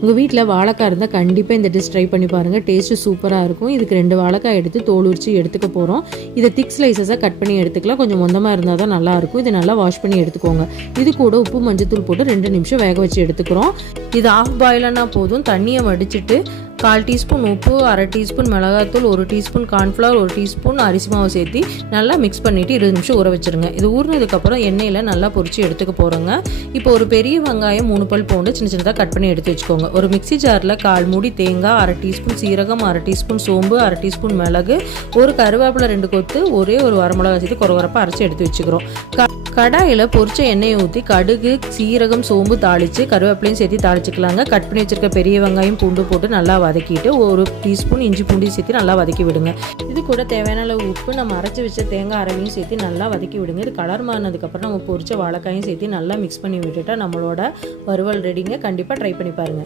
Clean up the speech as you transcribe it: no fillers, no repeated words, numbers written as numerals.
உங்கள் வீட்டில் வாழைக்காய் இருந்தால் கண்டிப்பாக இந்த டிஷ் ட்ரை பண்ணி பாருங்கள். டேஸ்ட்டு சூப்பராக இருக்கும். இதுக்கு 2 வாழைக்காய் எடுத்து தோல் உரித்து எடுத்துக்க போகிறோம். இதை திக் ஸ்லைசஸாக கட் பண்ணி எடுத்துக்கலாம். கொஞ்சம் மொந்தமாக இருந்தால் தான் நல்லாயிருக்கும். இதை நல்லா வாஷ் பண்ணி எடுத்துக்கோங்க. இது கூட உப்பு மஞ்சத்தூள் போட்டு 2 நிமிஷம் வேக வச்சு எடுத்துக்கிறோம். இது ஆஃப் பாயிலானா போதும். தண்ணியை வடிச்சிட்டு 1/4 டீஸ்பூன் உப்பு, 1/2 டீஸ்பூன் மிளகாத்தூள், 1 டீஸ்பூன் கார்ன்ஃப்ளவர், 1 டீஸ்பூன் அரிசி மாவு சேர்த்து நல்லா மிக்ஸ் பண்ணிவிட்டு 20 நிமிஷம் ஊற வச்சுருங்க. இது ஊறினதுக்கப்புறம் எண்ணெயில் நல்லா பொரிச்சு எடுத்துக்க போகிறோங்க. இப்போ ஒரு பெரிய வெங்காயம் 3 பல் பூண்டு சின்ன சின்னதாக கட் பண்ணி எடுத்து வச்சுக்கோங்க. ஒரு மிக்ஸி ஜாரில் 1/4 மூடி தேங்காய், 1/2 டீஸ்பூன் சீரகம், 1/2 டீஸ்பூன் சோம்பு, 1/2 டீஸ்பூன் மிளகு, ஒரு கருவேப்பிலை 2 கொத்து, ஒரே ஒரு வரமிளகா சேர்த்து கொரகொரப்பாக அரைச்சி எடுத்து வச்சுக்கிறோம். கடாயில் பொரிச்ச எண்ணெயை ஊற்றி கடுகு, சீரகம், சோம்பு தாளித்து கருவேப்பிலையும் சேர்த்து தாளிச்சிக்கலாங்க. கட் பண்ணி வச்சுருக்க பெரிய வெங்காயம் பூண்டு போட்டு நல்லா வதக்கிட்டு 1 டீஸ்பூன் இஞ்சி பூண்டு சேர்த்து நல்லா வதக்கி விடுங்க. இது கூட தேவையான அளவு உப்பு, நம்ம அரைச்சி வச்ச தேங்காய் அரவையும் சேர்த்து நல்லா வதக்கி விடுங்க. இது கலர் மாறினதுக்கப்புறம் நம்ம பொரிச்ச வாழைக்காயும் சேர்த்து நல்லா மிக்ஸ் பண்ணி விட்டுட்டா நம்மளோட வறுவல் ரெடிங்க. கண்டிப்பாக ட்ரை பண்ணி பாருங்கள்.